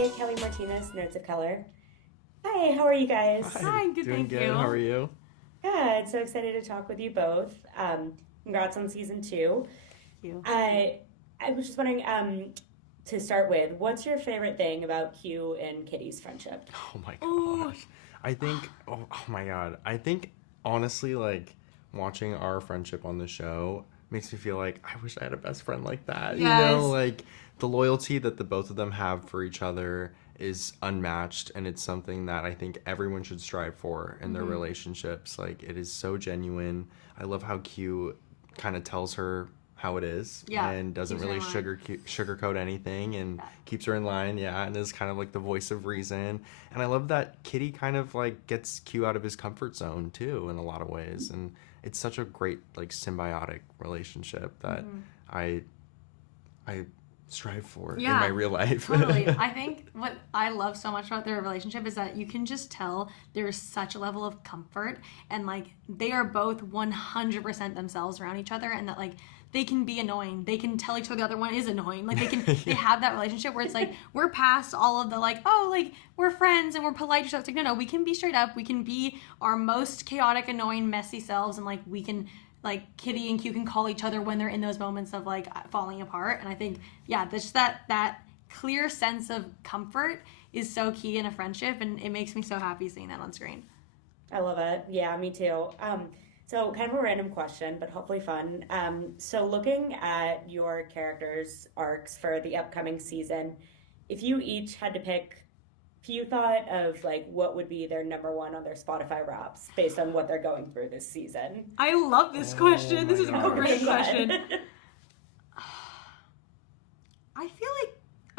Hi, Kelly Martinez, Nerds of Color. Hi, how are you guys? Hi, good, Doing thank good. you. How are you? Good. So excited to talk with you both. Congrats on season two. Thank you. I was just wondering, to start with, what's your favorite thing about Q and Kitty's friendship? Oh my Ooh, gosh. I think, oh my God. I think, honestly, like, watching our friendship on the show makes me feel like I wish I had a best friend like that. yes. Like, the loyalty that the both of them have for each other is unmatched, and it's something that I think everyone should strive for in their relationships. Like, it is so genuine. I love how Q kind of tells her how it is Yeah, and doesn't keeps her really in line. sugarcoat anything and Yeah. keeps her in line, yeah, and is kind of like the voice of reason. And I love that Kitty kind of like gets Q out of his comfort zone too in a lot of ways, and it's such a great like symbiotic relationship that I I strive for in my Yeah, real life. totally. I think what I love so much about their relationship is that you can just tell there's such a level of comfort and like they are both 100% themselves around each other and that like they can be annoying. They can tell each other the other one is annoying. Like they have that relationship where it's like we're past all of the like, oh, like we're friends and we're polite to each other. It's like no, we can be straight up. We can be our most chaotic, annoying, messy selves and like we can like Kitty and Q can call each other when they're in those moments of like falling apart. And I think, yeah, just that clear sense of comfort is so key in a friendship, and it makes me so happy seeing that on screen. I love it. Yeah, me too. So kind of a random question, but hopefully fun. So looking at your characters' arcs for the upcoming season, if you each had to pick, if you thought of like what would be their number one on their Spotify Wraps based on what they're going through this season. I love this Oh question. This my is a gosh. great Go question. ahead. I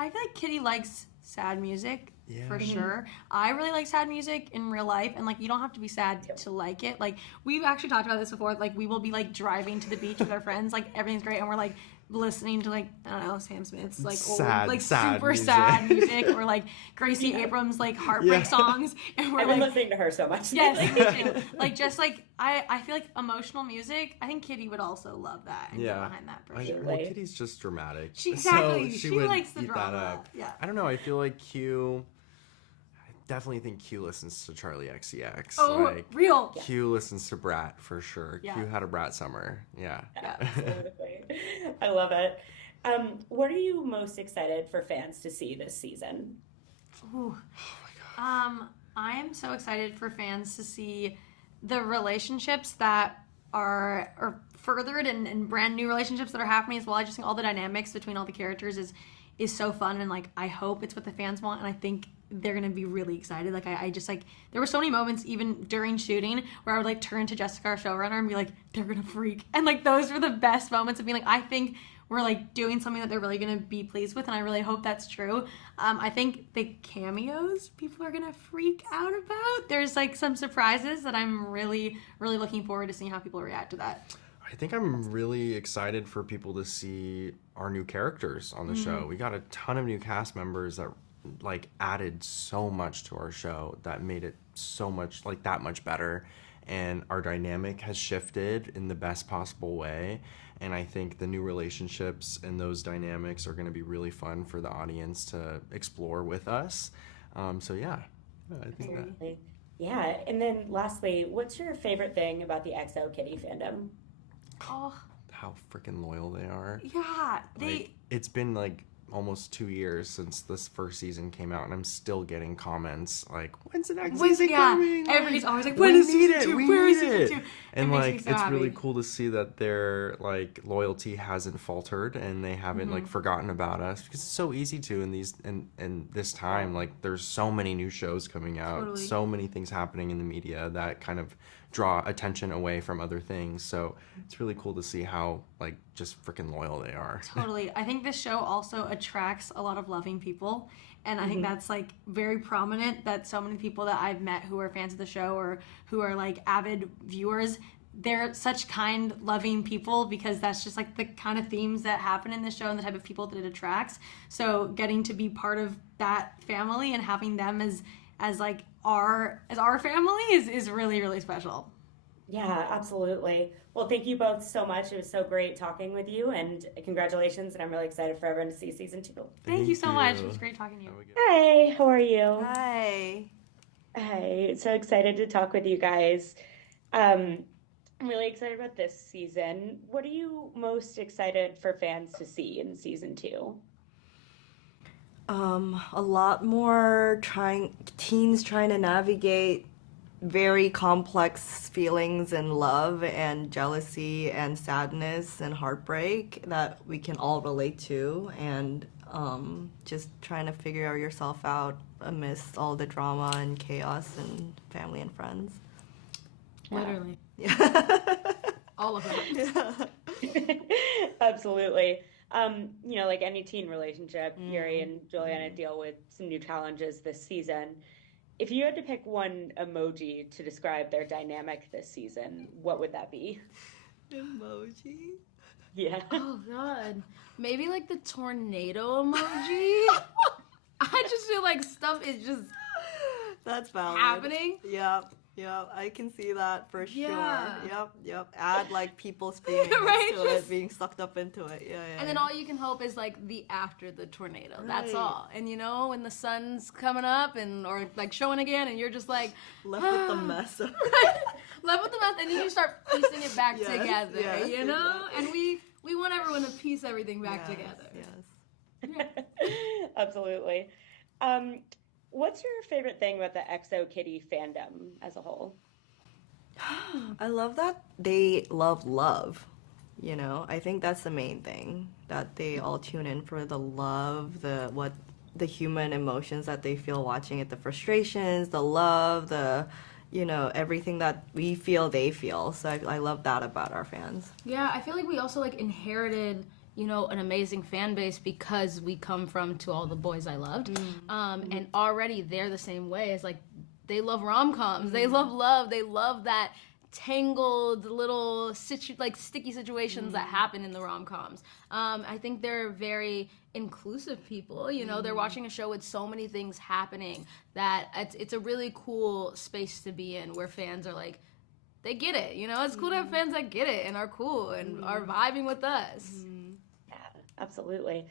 feel like Kitty likes sad music Yeah. for sure. I really like sad music in real life, and like you don't have to be sad to like it. Like we've actually talked about this before. Like we will be like driving to the beach with our friends, like everything's great, and we're like listening to like I don't know Sam Smith's like Sad, old like sad super music. sad music or like Gracie Abrams like heartbreak Yeah. songs, and we're I've been like. listening to her so much. Yes, me too. Like just like I feel like emotional music. I think Kitty would also love that and get Yeah. behind that for Well, sure. Right. Kitty's just dramatic. Exactly. So She would likes the eat that drama. up. Yeah. I don't know. I feel like Q. I definitely think Q listens to Charlie XCX. Oh, Like real. Q listens to Brat for sure. Yeah. Q had a Brat summer. Yeah. Yeah. Absolutely. I love it. What are you most excited for fans to see this season? Ooh. I am so excited for fans to see the relationships that are furthered and brand new relationships that are happening as well. I just think all the dynamics between all the characters is so fun, and like I hope it's what the fans want, and I think they're gonna be really excited. Like I just like there were so many moments even during shooting where I would like turn to Jessica, our showrunner, and be like, they're gonna freak, and like those were the best moments of being like, I think we're like doing something that they're really gonna be pleased with, and I really hope that's true. I think the cameos people are gonna freak out about. There's like some surprises that I'm really looking forward to seeing how people react to that. I think I'm really excited for people to see our new characters on the show. We got a ton of new cast members that like added so much to our show that made it so much like that much better, and our dynamic has shifted in the best possible way. And I think the new relationships and those dynamics are going to be really fun for the audience to explore with us. So yeah, I think that. Absolutely. Yeah, and then lastly, what's your favorite thing about the XO Kitty fandom? Oh How freaking loyal they are. yeah, Like, it's been like almost 2 years since this first season came out, and I'm still getting comments like, "When's the next season coming?" everybody's always like, We when is need season it. two? We Where is need season it. two? And It makes like, me so it's really happy. cool to see that their like loyalty hasn't faltered and they haven't like forgotten about us, because it's so easy to in these and this time. Like, there's so many new shows coming out, Totally. so many things happening in the media that kind of draw attention away from other things. So it's really cool to see how like just freaking loyal they are. Totally. I think this show also attracts a lot of loving people. And I think that's like very prominent that so many people that I've met who are fans of the show or who are like avid viewers, they're such kind, loving people because that's just like the kind of themes that happen in the show and the type of people that it attracts. So getting to be part of that family and having them as like our family is really, really special. Yeah, absolutely. Well, thank you both so much. It was so great talking with you, and congratulations. And I'm really excited for everyone to see season 2. Thank you so much. It was great talking to you. Hi, how are you? Hi. Hi, so excited to talk with you guys. Um, I'm really excited about this season. What are you most excited for fans to see in season 2? A lot more teens trying to navigate very complex feelings and love and jealousy and sadness and heartbreak that we can all relate to, and just trying to figure yourself out amidst all the drama and chaos and family and friends. Literally. Yeah. All of that. Absolutely. Like any teen relationship, Yuri and Juliana deal with some new challenges this season. If you had to pick one emoji to describe their dynamic this season, what would that be? Emoji? Yeah. Oh God. Maybe like the tornado emoji. I just feel like stuff is just That's valid. happening. Yep, I can see that for Yeah. sure. Yep. Add like people screaming Right, next to it, being sucked up into it. Yeah. And then all you can hope is like the after the tornado. That's Right. all. And when the sun's coming up or like showing again, and you're just like left with the mess. left with the mess, and then you start piecing it back Yes, together. yes, And we want everyone to piece everything back together. Yes. Absolutely. What's your favorite thing about the EXO Kitty fandom as a whole? I love that they love. I think that's the main thing, that they all tune in for the love, the human emotions that they feel watching it, the frustrations, the love, everything that we feel they feel. So I love that about our fans. Yeah, I feel like we also like inherited an amazing fan base because we come from To All the Boys I Loved. And already they're the same way. It's like they love rom-coms. They love love. They love that tangled little sticky situations that happen in the rom-coms. I think they're very inclusive people. They're watching a show with so many things happening that it's a really cool space to be in, where fans are like, they get it. It's cool to have fans that get it and are cool and are vibing with us. Yeah, absolutely.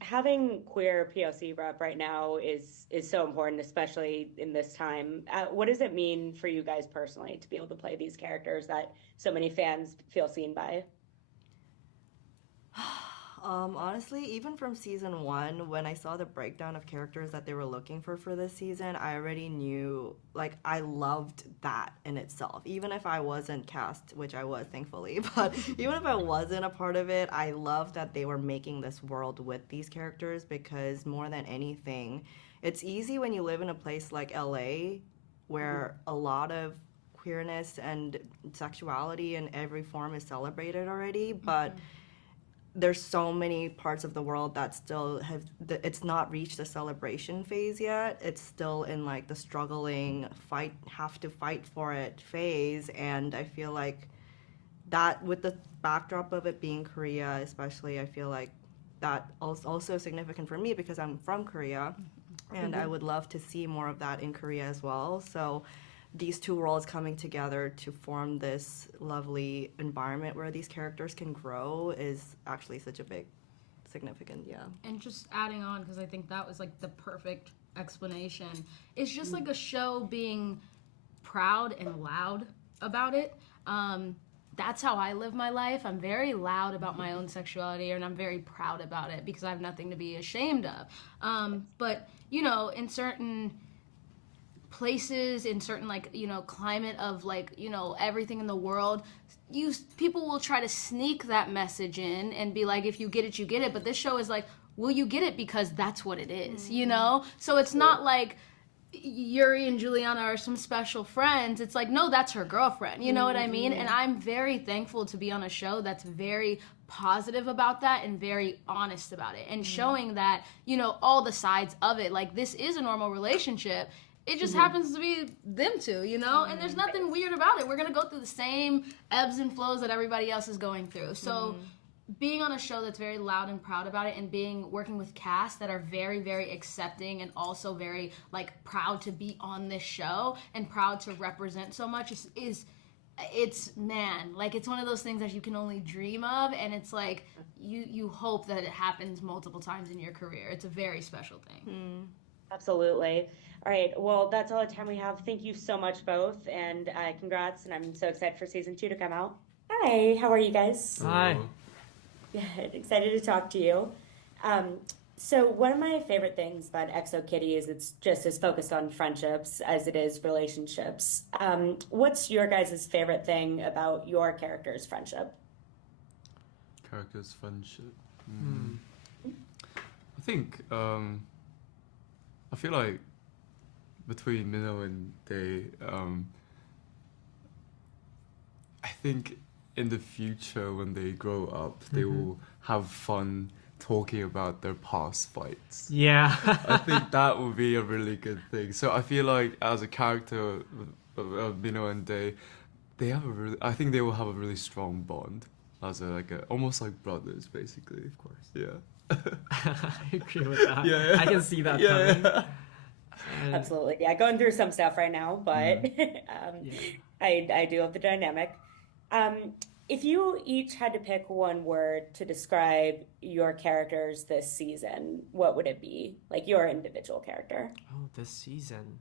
Having queer POC rep right now is so important, especially in this time. What does it mean for you guys personally to be able to play these characters that so many fans feel seen by? Honestly, even from season 1, when I saw the breakdown of characters that they were looking for this season, I already knew, I loved that in itself. Even if I wasn't cast, which I was, thankfully, but even if I wasn't a part of it, I loved that they were making this world with these characters, because more than anything, it's easy when you live in a place like LA, where a lot of queerness and sexuality in every form is celebrated already, but there's so many parts of the world that still it's not reached the celebration phase yet. It's still in the struggling have to fight for it phase. And I feel like that, with the backdrop of it being Korea especially, I feel like that also significant for me because I'm from Korea, and I would love to see more of that in Korea as well. So these two worlds coming together to form this lovely environment where these characters can grow is actually such a big significant. And just adding on, because I think that was the perfect explanation, it's just like a show being proud and loud about it. That's how I live my life. I'm very loud about my own sexuality, and I'm very proud about it because I have nothing to be ashamed of. But in certain places, in certain climate of everything in the world, people will try to sneak that message in and be like, if you get it, you get it. But this show is like, well, you get it because that's what it is, So it's not like Yuri and Juliana are some special friends. It's like, no, that's her girlfriend. You know what I mean? And I'm very thankful to be on a show that's very positive about that and very honest about it, and showing that, all the sides of it. This is a normal relationship. It just happens to be them two, And there's nothing weird about it. We're going to go through the same ebbs and flows that everybody else is going through. So being on a show that's very loud and proud about it, and working with cast that are very, very accepting and also very, proud to be on this show and proud to represent so much is it's it's one of those things that you can only dream of, and it's like you hope that it happens multiple times in your career. It's a very special thing. Absolutely. All right, well, that's all the time we have. Thank you so much both, and congrats, and I'm so excited for season 2 to come out. Hi, how are you guys? Hi. Good, excited to talk to you. So one of my favorite things about EXO Kitty is it's just as focused on friendships as it is relationships. What's your guys' favorite thing about your character's friendship? Character's friendship. I think I feel like between Minho and Dae, I think in the future when they grow up, they will have fun talking about their past fights. Yeah. I think that would be a really good thing. So I feel like as a character of Minho and Dae, I think they will have a really strong bond as almost like brothers, basically. Of course, yeah. I agree with that. Yeah. I can see that coming. Yeah. Absolutely. Yeah, going through some stuff right now, but I do love the dynamic. If you each had to pick one word to describe your characters this season, what would it be? Like your individual character. Oh, this season.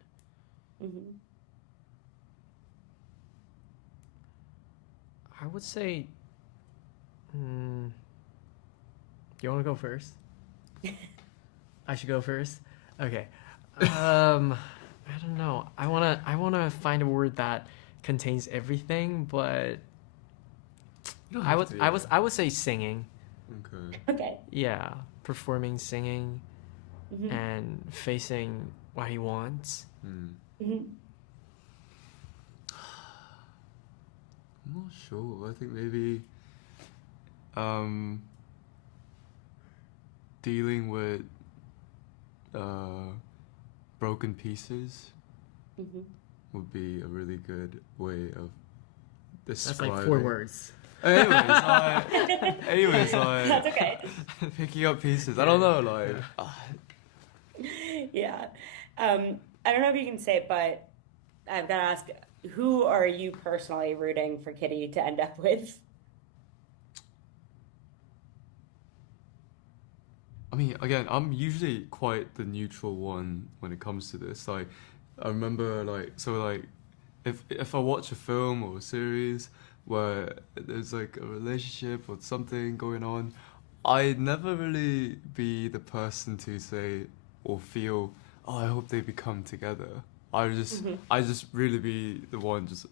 I would say... you want to go first? I should go first? Okay. I don't know. I wanna find a word that contains everything, but I would say singing. Okay. Yeah, performing, singing, and facing what he wants. I'm not sure. I think maybe dealing with broken pieces would be a really good way of describing. That's like 4 words. Anyways, That's okay. picking up pieces. I don't know, Yeah. I don't know if you can say it, but I've got to ask, who are you personally rooting for Kitty to end up with? I mean, again, I'm usually quite the neutral one when it comes to this. Like, I remember, if I watch a film or a series where there's like a relationship or something going on, I'd never really be the person to say or feel, oh, I hope they become together. I just really be the one just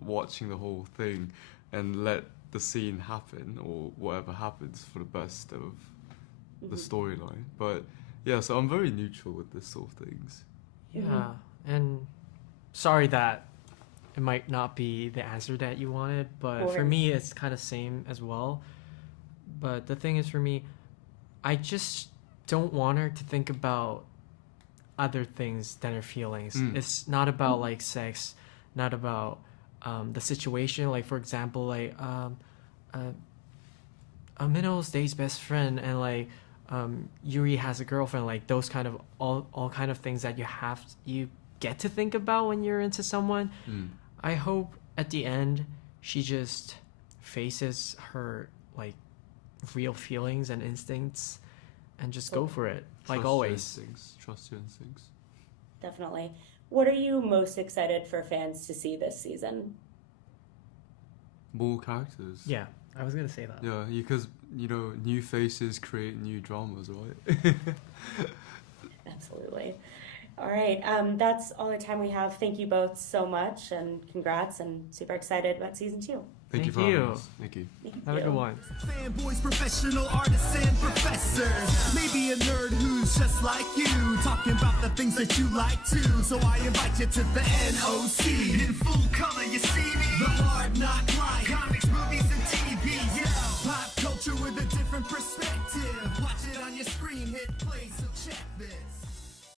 watching the whole thing and let the scene happen or whatever happens for the best of the storyline. But yeah, so I'm very neutral with this sort of things. Yeah, and sorry that it might not be the answer that you wanted, but for me it's kind of same as well. But the thing is, for me, I just don't want her to think about other things than her feelings. It's not about like sex, not about the situation. Like, for example, like Minho's Dae's best friend, and like Yuri has a girlfriend. Like those kind of all kind of things that you get to think about when you're into someone. I hope at the end she just faces her like real feelings and instincts and just go for it, like always. Trust your instincts. Definitely. What are you most excited for fans to see this season? More characters. Yeah, I was gonna say that. Yeah, because new faces create new dramas, right? Absolutely. All right, that's all the time we have. Thank you both so much, and congrats, and super excited about season 2. Thank you for having us. Thank you. Have a good one. Fanboys, professional artists, and professors. Maybe a nerd who's just like you, talking about the things that you like too. So I invite you to the NOC. In full color, you see me. The Hard Knock